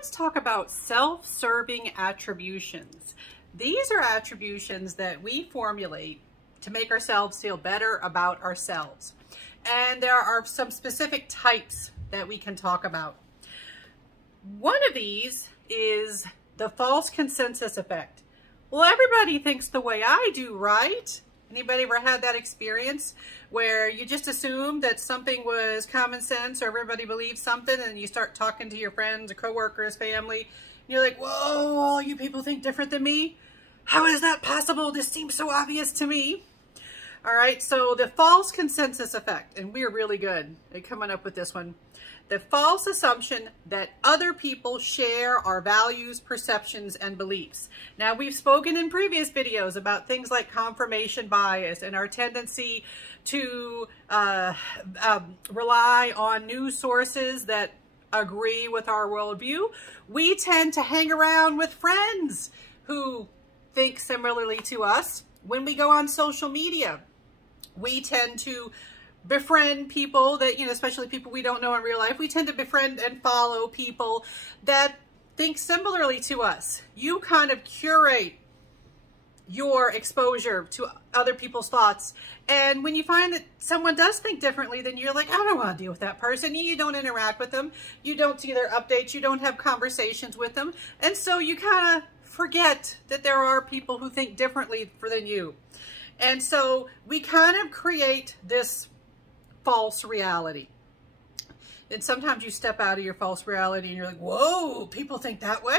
let's talk about self-serving attributions. These are attributions that we formulate to make ourselves feel better about ourselves. And there are some specific types that we can talk about. One of these is the false consensus effect. Well, everybody thinks the way I do, right? Anybody ever had that experience where you just assumed that something was common sense or everybody believes something, and you start talking to your friends or coworkers, family, and you're like, whoa, all you people think different than me? How is that possible? This seems so obvious to me. All right, so the false consensus effect, and we're really good at coming up with this one. The false assumption that other people share our values, perceptions, and beliefs. Now, we've spoken in previous videos about things like confirmation bias and our tendency to rely on news sources that agree with our worldview. We tend to hang around with friends who think similarly to us. When we go on social media, we tend to befriend people that, especially people we don't know in real life. We tend to befriend and follow people that think similarly to us. You kind of curate your exposure to other people's thoughts. And when you find that someone does think differently, then you're like, I don't want to deal with that person. You don't interact with them. You don't see their updates. You don't have conversations with them. And so you kind of forget that there are people who think differently than you. And so we kind of create this false reality. And sometimes you step out of your false reality and you're like, whoa, people think that way?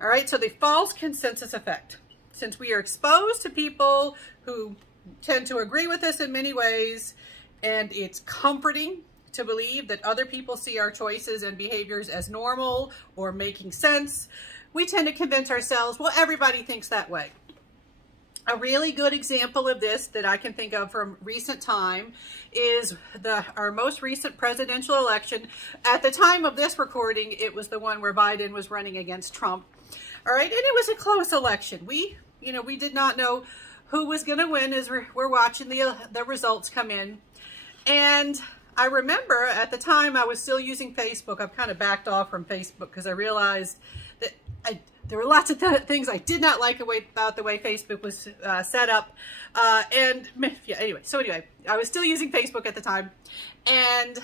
All right, so the false consensus effect. Since we are exposed to people who tend to agree with us in many ways, and it's comforting to believe that other people see our choices and behaviors as normal or making sense, we tend to convince ourselves, well, everybody thinks that way. A really good example of this that I can think of from recent time is our most recent presidential election. At the time of this recording, it was the one where Biden was running against Trump. All right, and it was a close election. We did not know who was going to win as we're watching the results come in. And I remember at the time I was still using Facebook. I've kind of backed off from Facebook because I realized that there were lots of things I did not like about the way Facebook was set up. Anyway, I was still using Facebook at the time. And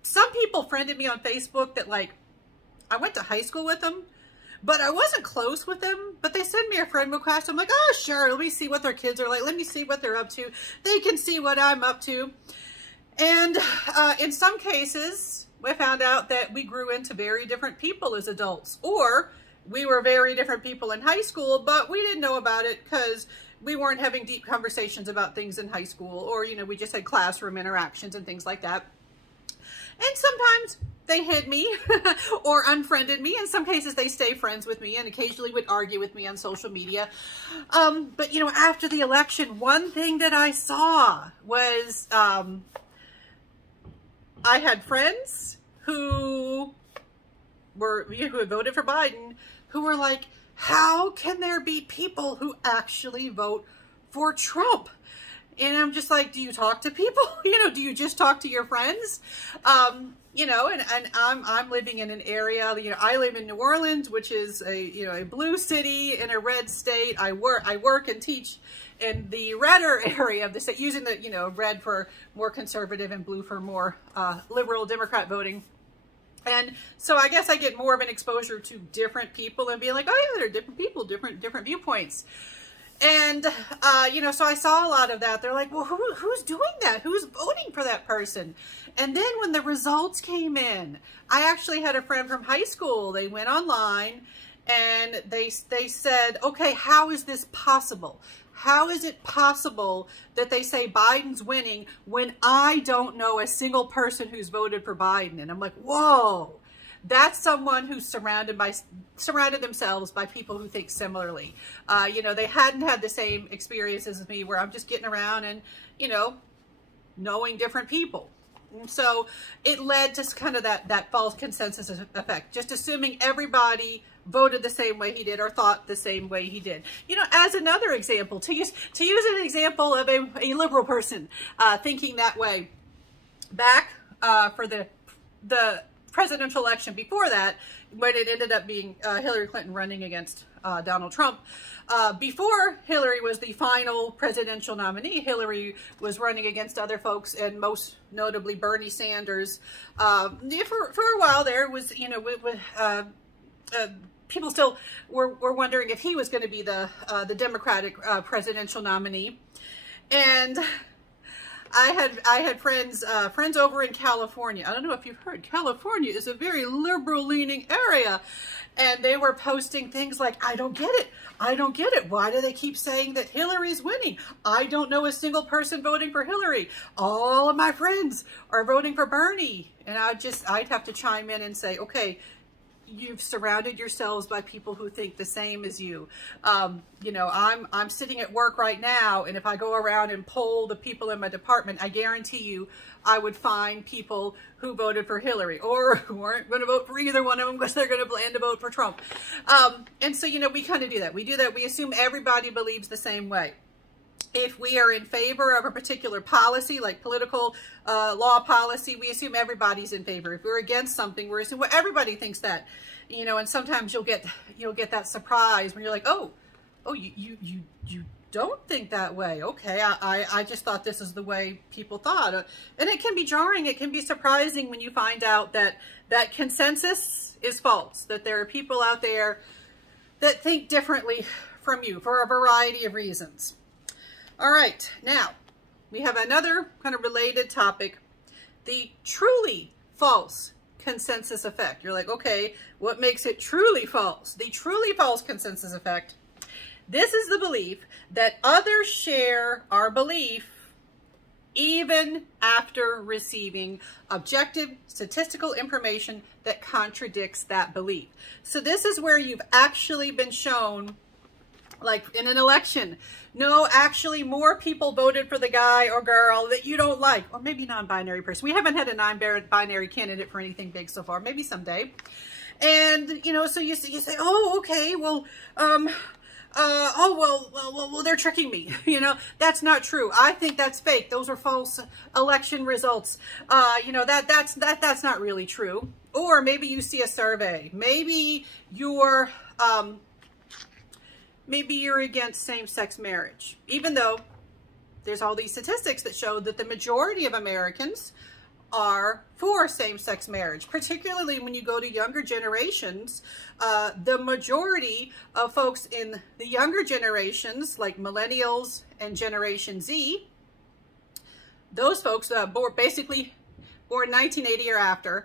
some people friended me on Facebook that, like, I went to high school with them, but I wasn't close with them. But they send me a friend request. I'm like, oh, sure, let me see what their kids are like. Let me see what they're up to. They can see what I'm up to. And in some cases, I found out that we grew into very different people as adults, or we were very different people in high school, but we didn't know about it because we weren't having deep conversations about things in high school, or, we just had classroom interactions and things like that. And sometimes they hid me or unfriended me. In some cases, they stay friends with me and occasionally would argue with me on social media. But, after the election, one thing that I saw was I had friends who had voted for Biden, who were like, how can there be people who actually vote for Trump? And I'm just like, do you talk to people? Do you just talk to your friends? And I'm living in an area, I live in New Orleans, which is a blue city in a red state. I work and teach in the redder area of the state, using the, red for more conservative and blue for more liberal Democrat voting. And so I guess I get more of an exposure to different people and being like, oh yeah, there are different people, different viewpoints. And, so I saw a lot of that. They're like, well, who's doing that? Who's voting for that person? And then when the results came in, I actually had a friend from high school. They went online and they said, okay, how is this possible? How is it possible that they say Biden's winning when I don't know a single person who's voted for Biden? And I'm like, whoa, that's someone who's surrounded themselves by people who think similarly. They hadn't had the same experiences as me where I'm just getting around and, knowing different people. And so it led to kind of that false consensus effect, just assuming everybody voted the same way he did or thought the same way he did. As another example, to use an example of a liberal person thinking that way, back for the presidential election before that, when it ended up being Hillary Clinton running against Donald Trump. Before Hillary was the final presidential nominee, Hillary was running against other folks, and most notably Bernie Sanders. For a while there was, you know, people still were wondering if he was going to be the Democratic presidential nominee. And I had friends over in California. I don't know if you've heard, California is a very liberal-leaning area. And they were posting things like, I don't get it. I don't get it. Why do they keep saying that Hillary's winning? I don't know a single person voting for Hillary. All of my friends are voting for Bernie. And I'd have to chime in and say, okay, you've surrounded yourselves by people who think the same as you. You know, I'm sitting at work right now, and if I go around and poll the people in my department, I guarantee you I would find people who voted for Hillary or who aren't going to vote for either one of them because they're going to plan to vote for Trump. And so, you know, we kind of do that. We do that. We assume everybody believes the same way. If we are in favor of a particular policy, like political law policy, we assume everybody's in favor. If we're against something, we're assuming, well, everybody thinks that, you know. And sometimes you'll get that surprise when you're like, oh, you don't think that way. Okay, I just thought this is the way people thought. And it can be jarring. It can be surprising when you find out that consensus is false, that there are people out there that think differently from you for a variety of reasons. All right, now we have another kind of related topic, the truly false consensus effect. You're like, okay, what makes it truly false? The truly false consensus effect. This is the belief that others share our belief even after receiving objective statistical information that contradicts that belief. So this is where you've actually been shown, like in an election, no, actually more people voted for the guy or girl that you don't like, or maybe non-binary person. We haven't had a non-binary candidate for anything big so far, maybe someday. And, you know, so you say, oh, okay, well, well, they're tricking me. You know, that's not true. I think that's fake. Those are false election results. You know, that's not really true. Or maybe you see a survey. Maybe you're against same-sex marriage, even though there's all these statistics that show that the majority of Americans are for same-sex marriage, particularly when you go to younger generations. The majority of folks in the younger generations, like millennials and Generation Z, those folks basically born 1980 or after,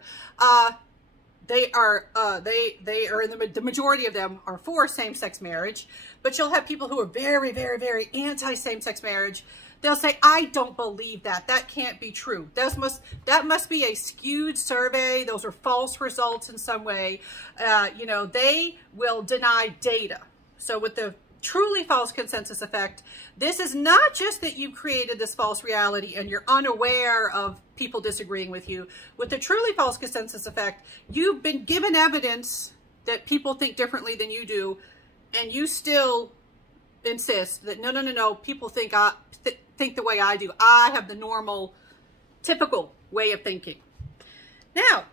the majority of them are for same-sex marriage. But you'll have people who are very, very, very anti-same-sex marriage. They'll say, I don't believe that. That can't be true. That must be a skewed survey. Those are false results in some way. You know, they will deny data. So with the truly false consensus effect, this is not just that you've created this false reality and you're unaware of people disagreeing with you. With the truly false consensus effect, you've been given evidence that people think differently than you do, and you still insist that no, people think think the way I do. I have the normal, typical way of thinking. Now,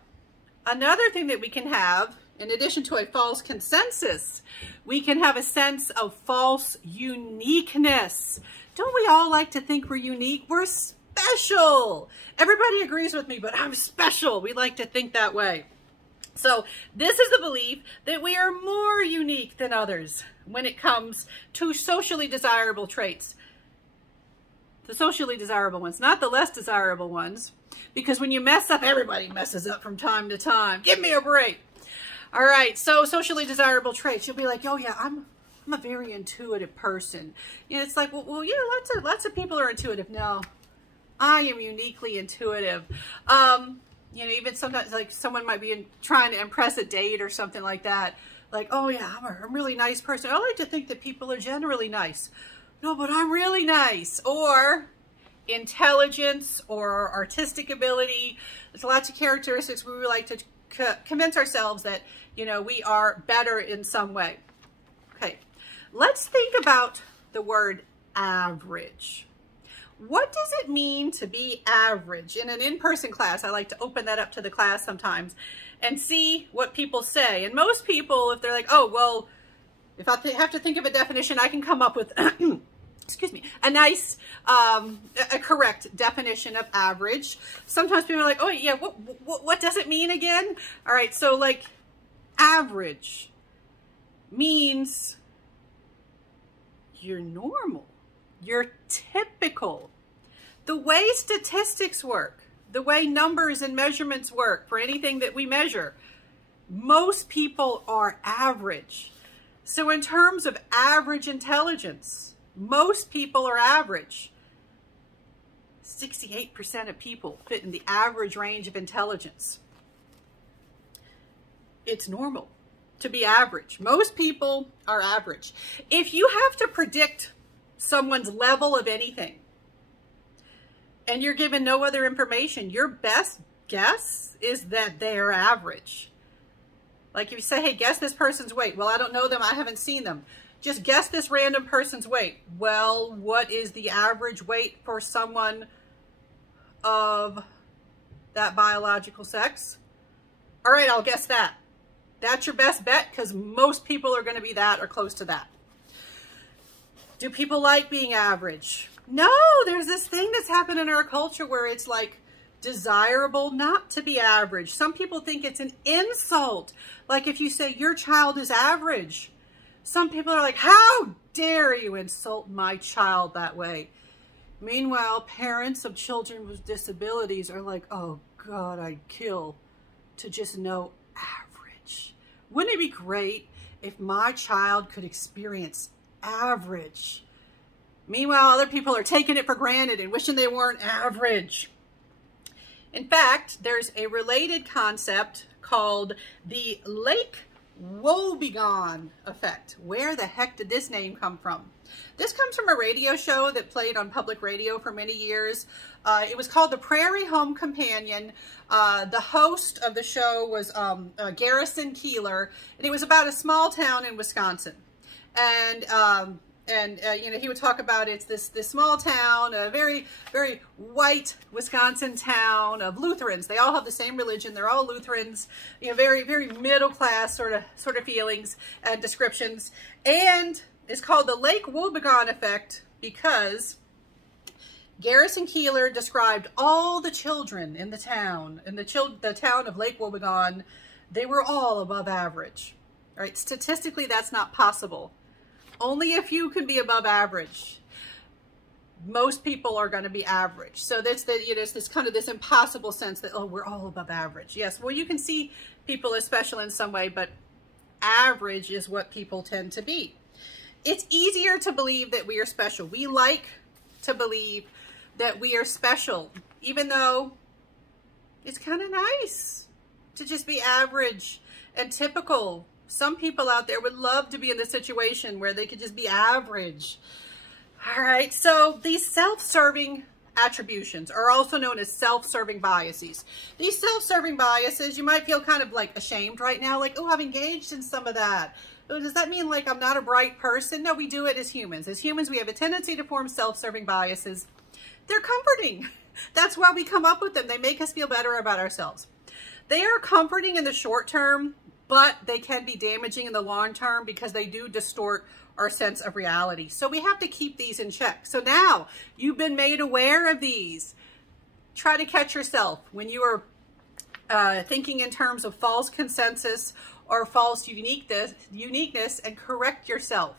another thing that we can have, in addition to a false consensus, we can have a sense of false uniqueness. Don't we all like to think we're unique? We're special. Everybody agrees with me, but I'm special. We like to think that way. So this is the belief that we are more unique than others when it comes to socially desirable traits. The socially desirable ones, not the less desirable ones, because when you mess up, everybody messes up from time to time. Give me a break. All right, so socially desirable traits. You'll be like, oh yeah, I'm a very intuitive person. You know, it's like, well, yeah, lots of people are intuitive. No, I am uniquely intuitive. You know, even sometimes, like, someone might be trying to impress a date or something like that. Like, oh yeah, I'm a really nice person. I like to think that people are generally nice. No, but I'm really nice. Or intelligence or artistic ability. There's lots of characteristics where we like to convince ourselves that, you know, we are better in some way. Okay, let's think about the word average. What does it mean to be average? In an in-person class, I like to open that up to the class sometimes and see what people say. And most people, if they're like, oh, well, if I have to think of a definition, I can come up with, excuse me, a nice, a correct definition of average. Sometimes people are like, oh yeah, what does it mean again? All right, so like average means you're normal, you're typical. The way statistics work, the way numbers and measurements work for anything that we measure, most people are average. So in terms of average intelligence, most people are average. 68% of people fit in the average range of intelligence. It's normal to be average. Most people are average. If you have to predict someone's level of anything and you're given no other information, your best guess is that they are average. Like if you say, hey, guess this person's weight. Well, I don't know them. I haven't seen them. Just guess this random person's weight. Well, what is the average weight for someone of that biological sex? All right, I'll guess that. That's your best bet because most people are going to be that or close to that. Do people like being average? No, there's this thing that's happened in our culture where it's like desirable not to be average. Some people think it's an insult. Like if you say your child is average, some people are like, how dare you insult my child that way? Meanwhile, parents of children with disabilities are like, oh God, I'd kill to just know average. Wouldn't it be great if my child could experience average? Meanwhile, other people are taking it for granted and wishing they weren't average. In fact, there's a related concept called the Lake Woebegone Effect. Where the heck did this name come from? This comes from a radio show that played on public radio for many years. It was called The Prairie Home Companion. The host of the show was Garrison Keillor, and it was about a small town in Wisconsin. And you know, he would talk about it's this small town, a very, very white Wisconsin town of Lutherans. They all have the same religion. They're all Lutherans. You know, very, very middle class sort of feelings and descriptions. And it's called the Lake Woebegone Effect because Garrison Keillor described all the children in the town, the town of Lake Woebegone. They were all above average. All right, statistically, that's not possible. Only a few can be above average. Most people are going to be average. So that's the, you know, it's this kind of this impossible sense that, oh, we're all above average. Yes, well, you can see people as special in some way, but average is what people tend to be. It's easier to believe that we are special. We like to believe that we are special, even though it's kind of nice to just be average and typical. Some people out there would love to be in the situation where they could just be average. All right, so these self-serving attributions are also known as self-serving biases. These self-serving biases, you might feel kind of like ashamed right now, like, oh, I've engaged in some of that. Oh, does that mean like I'm not a bright person? No, we do it as humans. As humans, we have a tendency to form self-serving biases. They're comforting. That's why we come up with them. They make us feel better about ourselves. They are comforting in the short term, but they can be damaging in the long term because they do distort our sense of reality. So we have to keep these in check. So now you've been made aware of these. Try to catch yourself when you are thinking in terms of false consensus or false uniqueness and correct yourself.